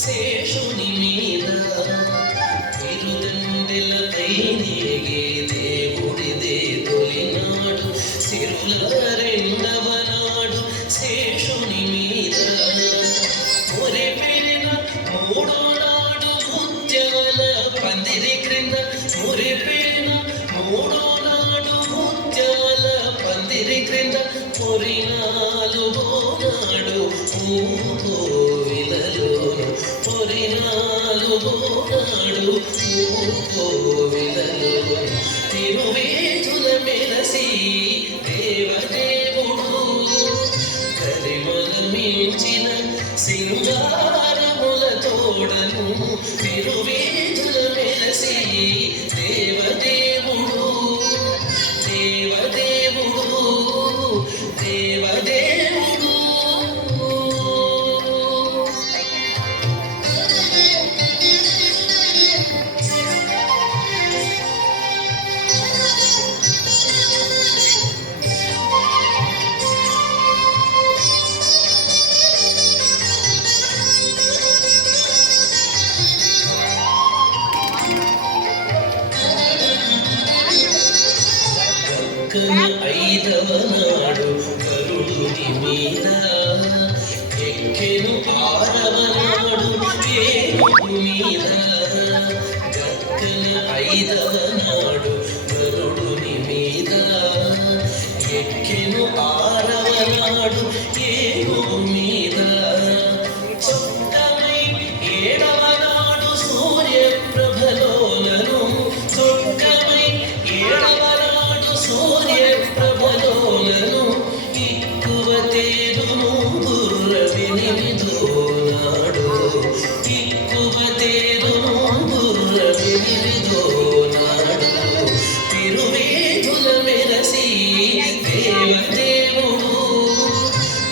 శేషుని మీద తిరుదండెలపై నీగే దేవుడిదే తొలినాడు సిరుల రెండవ నాడు శేషుని మీద మురిపెరిన మూడో నాడు ముత్యాల పందిరి క్రింద మురిపెరిన మూడో నాడు ముత్యాల పందిరి క్రింద పొరినాలుగో నాడు పొరినాలుగో నాడు కోవిలలో తిరువేతుల మెరసి దేవదేవుడు కరిమల మించిన సింగారముల తోడను తిరువేతుల మెరసి దేవదేవుడు దేవదేవుడు దేవదేవుడు ఐదవ నాడు కరుడుని మీద ఎక్కెను ఆరవ నాడు ఏనుగు మీద గక్కన ఐదవ నాడు కరుడుని మీద ఎక్కెను ఆరవ నాడు ఏనుగు మీద చొక్కమై ఏడవ నాడు సూర్య ప్రభలోలను చొక్కమై ఏడవ సూర్య ప్రభలోలను ఎక్కువ తేరును గుర్రవినిదో నాడు ఎక్కువ తేరును గుర్రవినిదో నాడు తిరువేతుల మెరసి దేవదేవుడు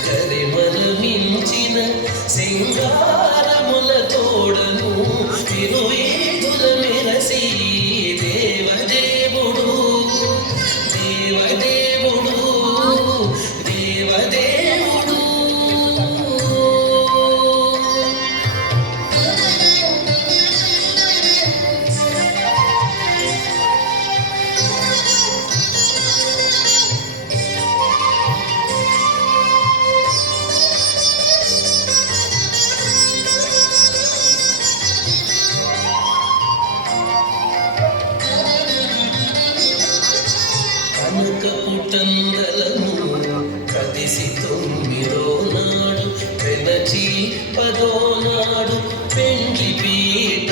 కరిమల మించిన సింగారముల తోడను తిరువేతుల మెరసి దేవదేవుడు దేవదేవుడు దేవదేవుడు పుటందలను కదిసి తొమ్మిదో నాడు పెనచి పదో నాడు పెండ్లి పీట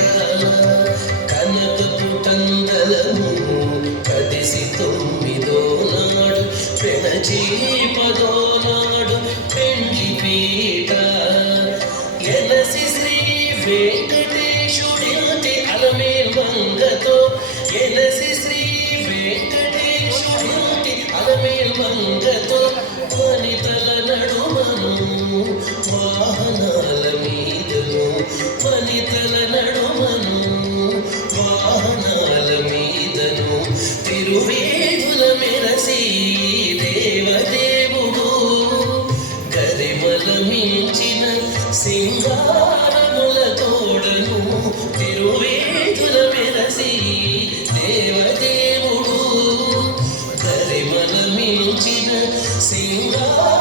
కనక పుటందలను కదిసి తొమ్మిదో నాడు పెనచి పదో నాడు పెండ్లి పీట ఎనసి శ్రీ వెంకటేశుడి అలమేల్ మంగతో ఎనసి శ్రీ అలమేల్ మంగతో వనితల నడుమను వాహనాల మీదను వనితల నడుమను వాహనాల మీదను తిరువేదుల మెరసి దేవదేవుడు గరిమల మించిన సింగారముల తోడను తిరువేదుల మెరసి దేవదేవుడు మించిన సింగార